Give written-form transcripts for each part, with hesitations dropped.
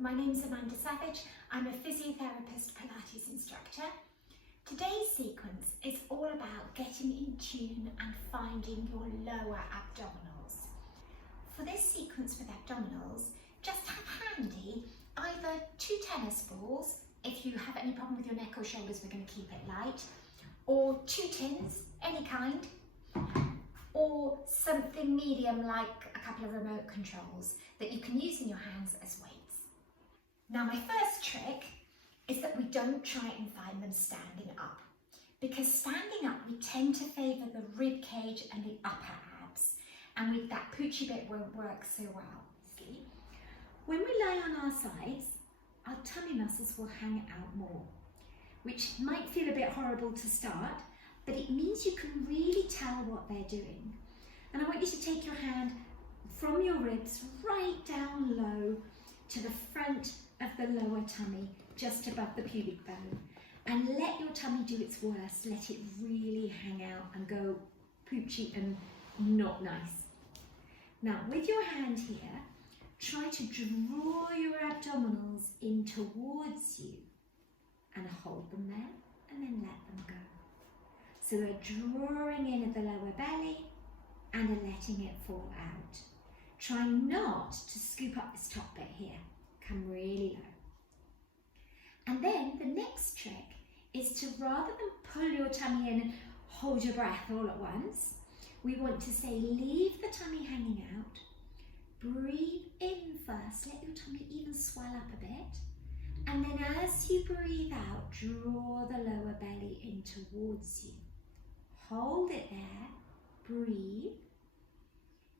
My name's Amanda Savage. I'm a physiotherapist Pilates instructor. Today's sequence is all about getting in tune and finding your lower abdominals. For this sequence with abdominals, just have handy either 2 tennis balls. If you have any problem with your neck or shoulders, we're going to keep it light, or 2 tins, any kind, or something medium like a couple of remote controls that you can use in your hands as weights. Now, my first trick is that we don't try and find them standing up, because standing up we tend to favour the rib cage and the upper abs, and with that poochy bit won't work so well. See? When we lie on our sides, our tummy muscles will hang out more, which might feel a bit horrible to start, but it means you can really tell what they're doing. And I want you to take your hand from your ribs right down low to the front of the lower tummy, just above the pubic bone, and let your tummy do its worst. Let it really hang out and go poochy and not nice. Now, with your hand here, try to draw your abdominals in towards you and hold them there and then let them go. So we're drawing in at the lower belly and are letting it fall out. Try not to scoop up this top bit here. Come really low. And then the next trick is to, rather than pull your tummy in and hold your breath all at once, we want to say leave the tummy hanging out, breathe in first, let your tummy even swell up a bit, and then as you breathe out, draw the lower belly in towards you. Hold it there, breathe.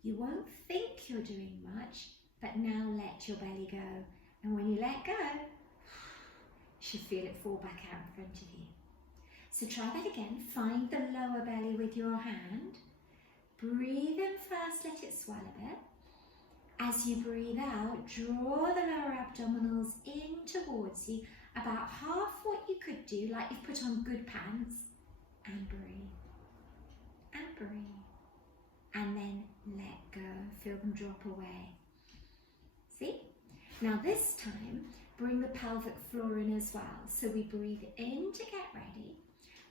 You won't think you're doing much, but now let your belly go. And when you let go, you should feel it fall back out in front of you. So try that again. Find the lower belly with your hand. Breathe in first, let it swell a bit. As you breathe out, draw the lower abdominals in towards you, about half what you could do, like you've put on good pants, and breathe. And breathe. And then let go, feel them drop away. See? Now this time, bring the pelvic floor in as well. So we breathe in to get ready.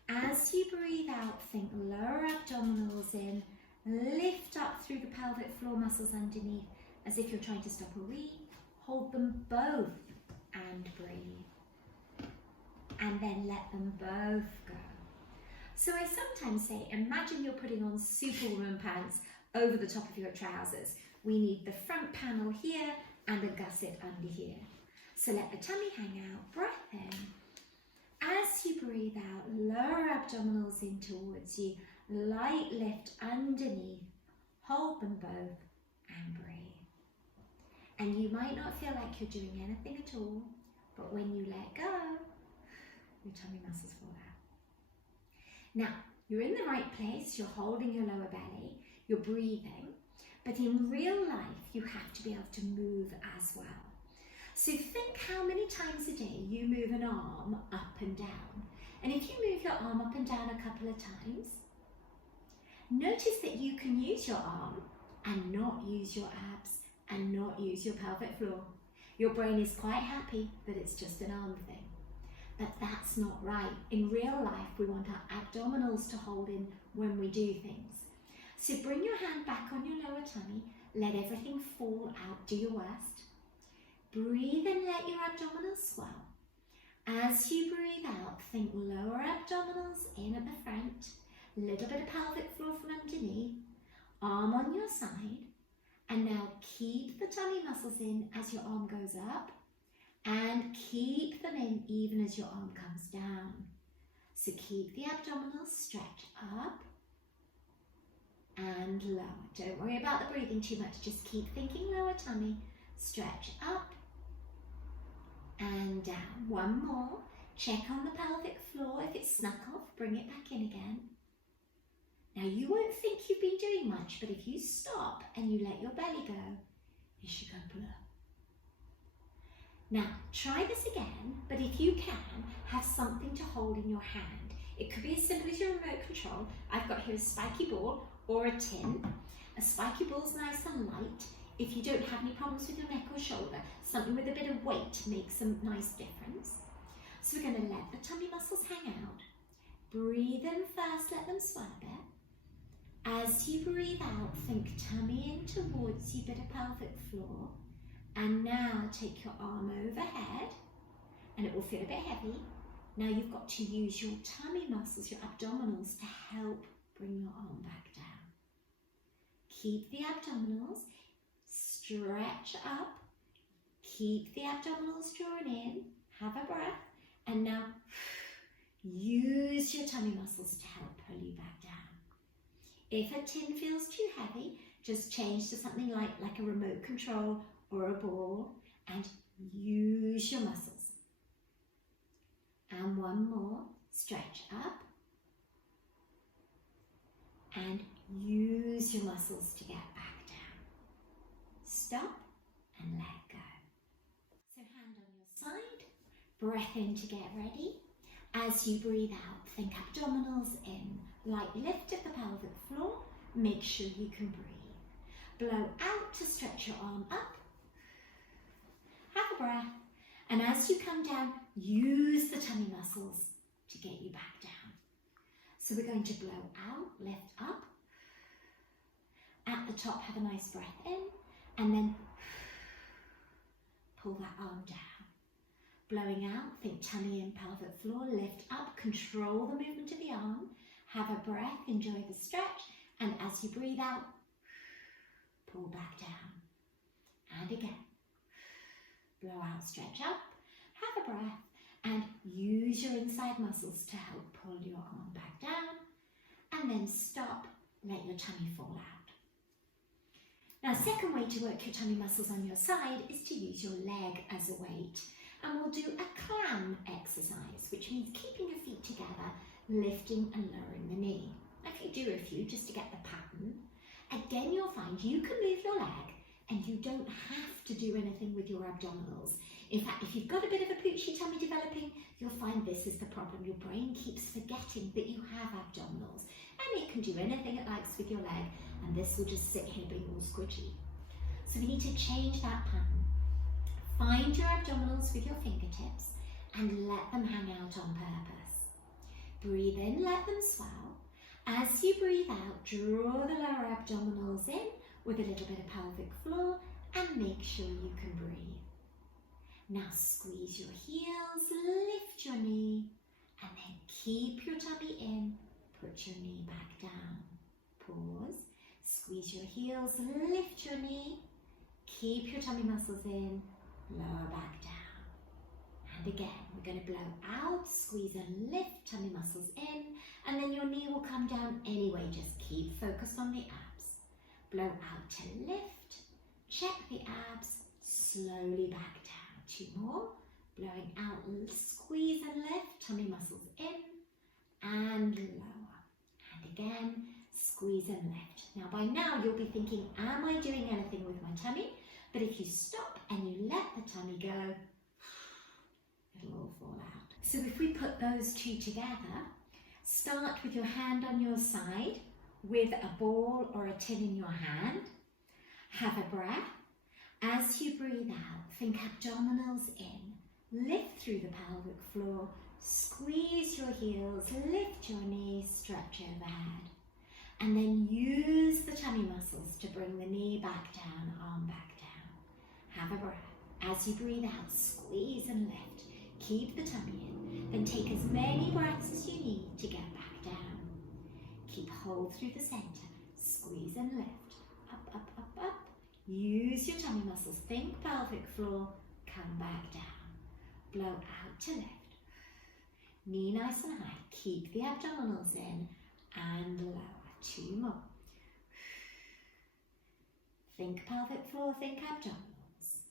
As you breathe out, think lower abdominals in, lift up through the pelvic floor muscles underneath as if you're trying to stop a wee. Hold them both and breathe. And then let them both go. So I sometimes say, imagine you're putting on Superwoman pants over the top of your trousers. We need the front panel here and a gusset under here. So let the tummy hang out, breath in. As you breathe out, lower abdominals in towards you, light lift underneath, hold them both and breathe. And you might not feel like you're doing anything at all, but when you let go, your tummy muscles fall out. Now, you're in the right place, you're holding your lower belly, you're breathing, but in real life, you have to be able to move as well. So think how many times a day you move an arm up and down. And if you move your arm up and down a couple of times, notice that you can use your arm and not use your abs and not use your pelvic floor. Your brain is quite happy that it's just an arm thing. But that's not right. In real life, we want our abdominals to hold in when we do things. So bring your hand back on your lower tummy, let everything fall out, do your worst. Breathe and let your abdominals swell. As you breathe out, think lower abdominals in at the front, little bit of pelvic floor from underneath, arm on your side, and now keep the tummy muscles in as your arm goes up, and keep them in even as your arm comes down. So keep the abdominals stretched up and lower. Don't worry about the breathing too much, just keep thinking lower tummy, stretch up and down. One more, check on the pelvic floor. If it's snuck off, bring it back in again. Now you won't think you've been doing much, but if you stop and you let your belly go, you should go blur. Now, try this again, but if you can, have something to hold in your hand. It could be as simple as your remote control. I've got here a spiky ball or a tin. A spiky ball's nice and light. If you don't have any problems with your neck or shoulder, Something with a bit of weight makes a nice difference. So we're going to let the tummy muscles hang out. Breathe in first, let them swell a bit. As you breathe out, think tummy in towards you, bit of pelvic floor. And now take your arm overhead, and it will feel a bit heavy. Now you've got to use your tummy muscles, your abdominals, to help bring your arm back down. Keep the abdominals, stretch up, keep the abdominals drawn in, have a breath, and now use your tummy muscles to help pull you back down. If a tin feels too heavy, just change to something like a remote control or a ball and use your muscles. And one more, stretch up and use your muscles to get back down. Stop and let go. So hand on your side, breath in to get ready. As you breathe out, think abdominals in, light lift of the pelvic floor, make sure you can breathe. Blow out to stretch your arm up, have a breath, and as you come down, use the tummy muscles to get you back down. So we're going to blow out, lift up, at the top have a nice breath in, and then pull that arm down. Blowing out, think tummy in, pelvic floor, lift up, control the movement of the arm, have a breath, enjoy the stretch, and as you breathe out, pull back down. And again, blow out, stretch up, have a breath, and use your inside muscles to help pull your arm back down, and then stop, let your tummy fall out. Now, second way to work your tummy muscles on your side is to use your leg as a weight. And we'll do a clam exercise, which means keeping your feet together, lifting and lowering the knee. If you do a few, just to get the pattern, again you'll find you can move your leg and you don't have to do anything with your abdominals. In fact, if you've got a bit of a poochy tummy developing, you'll find this is the problem. Your brain keeps forgetting that you have abdominals, and it can do anything it likes with your leg, and this will just sit here being all squidgy. So we need to change that pattern. Find your abdominals with your fingertips and let them hang out on purpose. Breathe in, let them swell. As you breathe out, draw the lower abdominals in with a little bit of pelvic floor and make sure you can breathe. Now squeeze your heels, lift your knee, and then keep your tummy in, put your knee back down. Pause, squeeze your heels, lift your knee, keep your tummy muscles in, lower back down. And again, we're going to blow out, squeeze and lift, tummy muscles in, and then your knee will come down anyway. Just keep focused on the abs. Blow out to lift, check the abs, slowly back down. Two more. Blowing out, squeeze and lift, tummy muscles in, and lower. And again, squeeze and lift. Now by now you'll be thinking, am I doing anything with my tummy? But if you stop and you let the tummy go, it'll all fall out. So if we put those two together, start with your hand on your side with a ball or a tin in your hand. Have a breath. As you breathe out, think abdominals in. Lift through the pelvic floor. Squeeze your heels, lift your knees, stretch overhead. And then use the tummy muscles to bring the knee back down, arm back down. Have a breath. As you breathe out, squeeze and lift. Keep the tummy in. Then take as many breaths as you need to get back down. Keep hold through the center. Squeeze and lift. Up, up, up, up. Use your tummy muscles. Think pelvic floor. Come back down. Blow out to lift. Knee nice and high. Keep the abdominals in and lower. Two more. Think pelvic floor, think abdominals.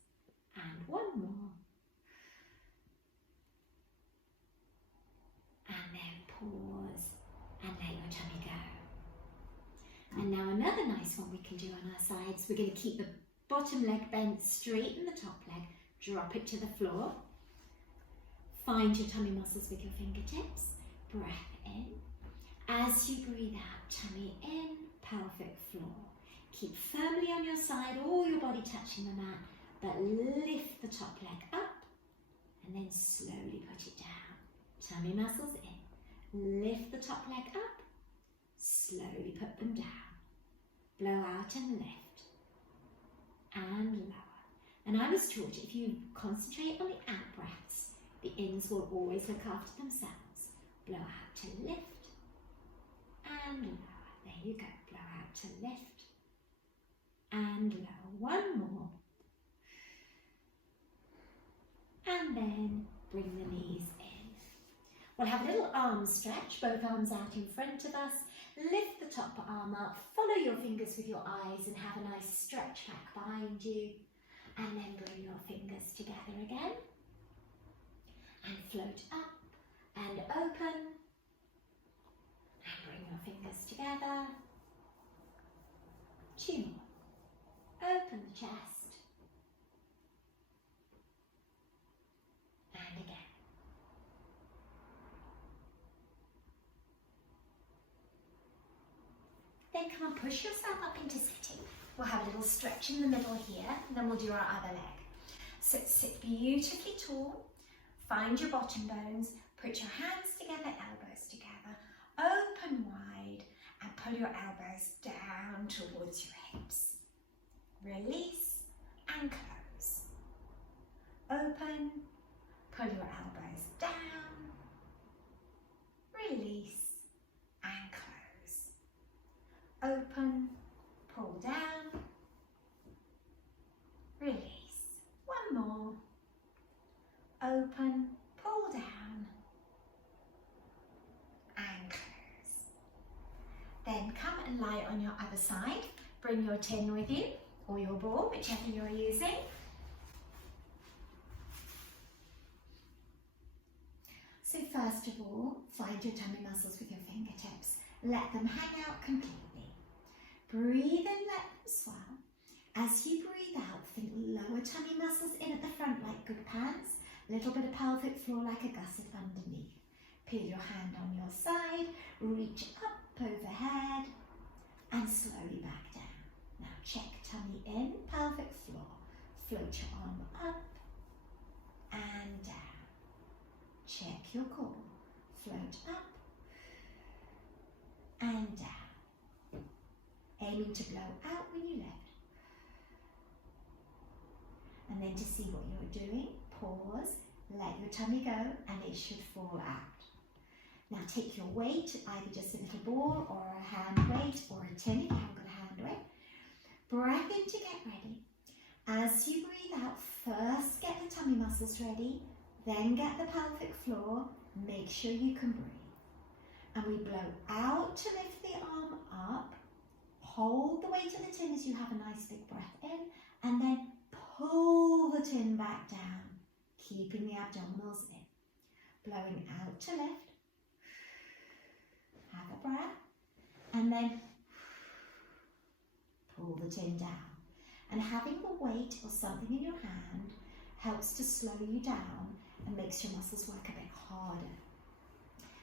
And one more. And then pause and let your tummy go. And now another nice one we can do on our sides. We're going to keep the bottom leg bent, straighten the top leg, drop it to the floor. Find your tummy muscles with your fingertips. Breath in. As you breathe out, tummy in, pelvic floor. Keep firmly on your side, all your body touching the mat, but lift the the top leg up and then slowly put it down. Tummy muscles in. Lift the top leg up, slowly put them down. Blow out and lift and lower. And I was taught if you concentrate on the out breaths, the ins will always look after themselves. Blow out to lift and lower. There you go. Blow out to lift and lower. One more. And then bring the knees in. We'll have a little arm stretch, both arms out in front of us. Lift the top arm up, follow your fingers with your eyes and have a nice stretch back behind you. And then bring your fingers together again. And float up and open. And bring your fingers together. Two more. Open the chest. And again. Then come and push yourself up into sitting. We'll have a little stretch in the middle here, and then we'll do our other leg. So sit beautifully tall, find your bottom bones, put your hands together, elbows together, open wide, and pull your elbows down towards your hips. Release and close. Open, pull your elbows down, release and close. Open, pull down, release. One more. Open, pull down and close. Then come and lie on your other side. Bring your tin with you or your ball, whichever you're using. So first of all, find your tummy muscles with your fingertips. Let them hang out completely. Breathe in, let them swell. As you breathe out, think lower tummy muscles in at the front like good pants. A little bit of pelvic floor like a gusset underneath. Peel your hand on your side, reach up overhead and slowly back down. Now check tummy in, pelvic floor. Float your arm up and down. Check your core. Float up and down. Aiming to blow out when you lift. And then to see what you're doing, pause, let your tummy go and it should fall out. Now take your weight, either just a little ball or a hand weight or a tin if you haven't got a hand weight. Breath in to get ready. As you breathe out, first get the tummy muscles ready, then get the pelvic floor, make sure you can breathe. And we blow out to lift the arm up, hold the weight of the tin as you have a nice big breath in, and then pull the tin back down, keeping the abdominals in. Blowing out to lift. Have a breath. And then pull the tin down. And having the weight or something in your hand helps to slow you down and makes your muscles work a bit harder.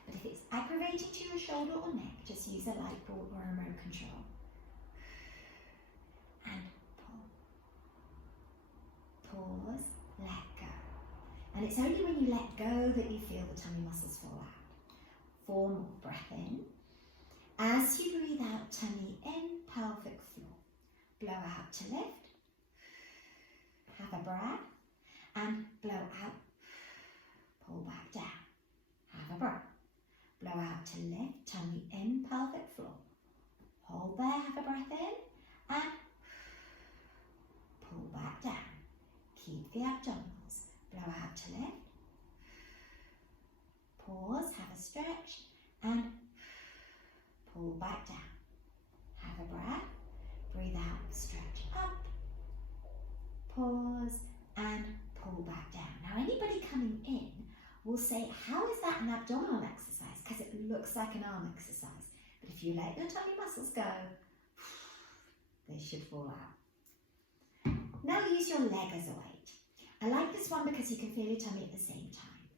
But if it's aggravating to your shoulder or neck, just use a light ball or a remote control. And pause, let go. And it's only when you let go that you feel the tummy muscles fall out. 4 more, breath in. As you breathe out, tummy in, pelvic floor. Blow out to lift. Have a breath. And blow out, pull back down. Have a breath. Blow out to lift, tummy in, pelvic floor. Hold there, have a breath in. And pull back down. Keep the abdominals. Blow out to lift. Pause, have a stretch, and pull back down. Have a breath. Breathe out, stretch up. Pause, and pull back down. Now, anybody coming in will say, how is that an abdominal exercise? Because it looks like an arm exercise. But if you let your tummy muscles go, they should fall out. Now use your leg as a weight. I like this one because you can feel your tummy at the same time.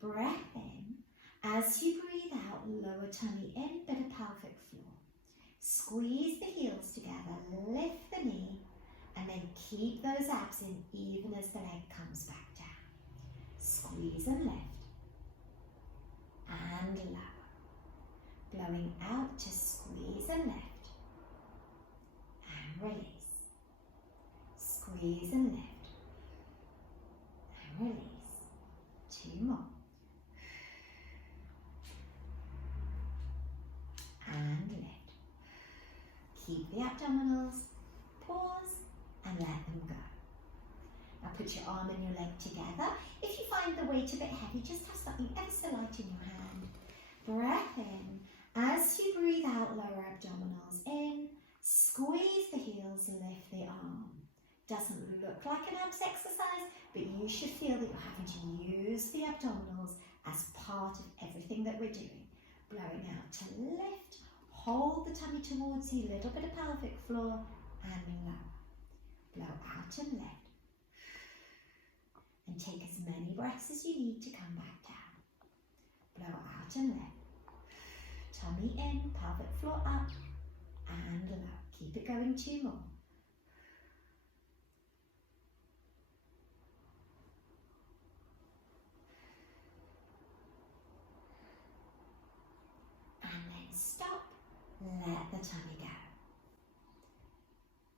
Breath in. As you breathe out, lower tummy in, bit of pelvic floor. Squeeze the heels together, lift the knee, and then keep those abs in even as the leg comes squeeze and lift, and lower. Blowing out to squeeze and lift, and release. Squeeze and lift, and release. 2 more. And lift. Keep the abdominals, pause and let them go. Now put your arm and your leg together. If you find the weight a bit heavy, just have something ever so light in your hand. Breath in. As you breathe out, lower abdominals in. Squeeze the heels, lift the arm. Doesn't look like an abs exercise, but you should feel that you're having to use the abdominals as part of everything that we're doing. Blowing out to lift, hold the tummy towards you, little bit of pelvic floor, and lower. Blow out and lift. And take as many breaths as you need to come back down. Blow out and lift. Tummy in, pelvic floor up, and lower. Keep it going 2 more. Stop, let the tummy go.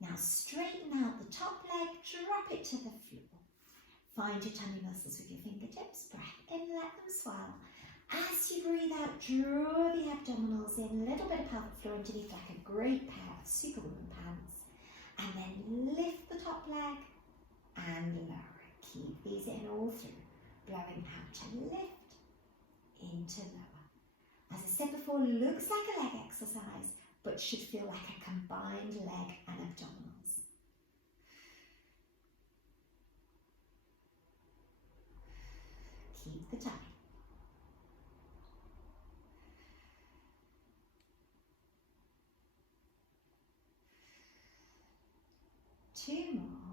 Now straighten out the top leg, drop it to the floor. Find your tummy muscles with your fingertips, breath in, let them swell. As you breathe out, draw the abdominals in, a little bit of pelvic floor underneath like a great pair of Superwoman pants. And then lift the top leg and lower it. Keep these in all through, blowing out to lift, into lower. As I said before, looks like a leg exercise, but should feel like a combined leg and abdominals. Keep the tummy. Two more.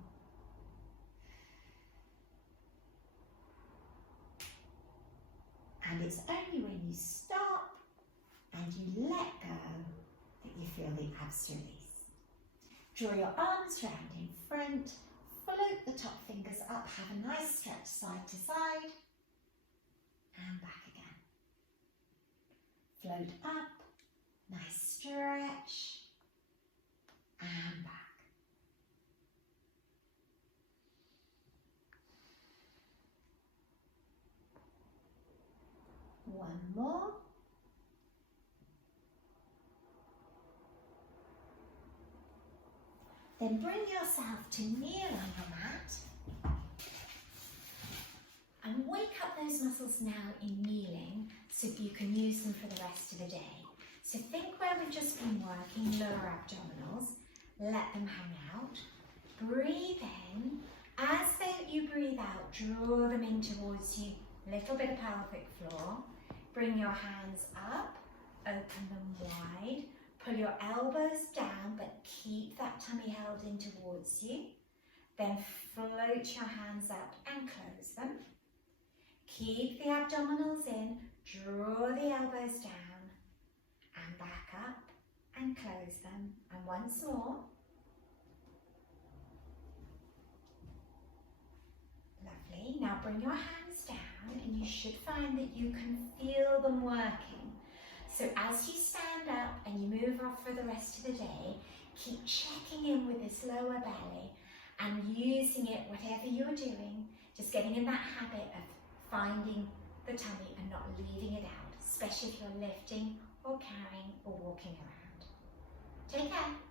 And it's only when you stop and you let go that you feel the abs release. Draw your arms round in front, float the top fingers up, have a nice stretch side to side, and back again. Float up, nice stretch, and back. One more. Then bring yourself to kneel on your mat and wake up those muscles now in kneeling so that you can use them for the rest of the day. So think where we've just been working, lower abdominals, let them hang out. Breathe in. As you breathe out, draw them in towards you, little bit of pelvic floor. Bring your hands up, open them wide, pull your elbows down, but keep that tummy held in towards you. Then float your hands up and close them. Keep the abdominals in, draw the elbows down, and back up and close them. And once more. Lovely. Now bring your hands down and you should find that you can feel them working. So as you stand up and you move off for the rest of the day, keep checking in with this lower belly and using it whatever you're doing, just getting in that habit of finding the tummy and not leaving it out, especially if you're lifting or carrying or walking around. Take care.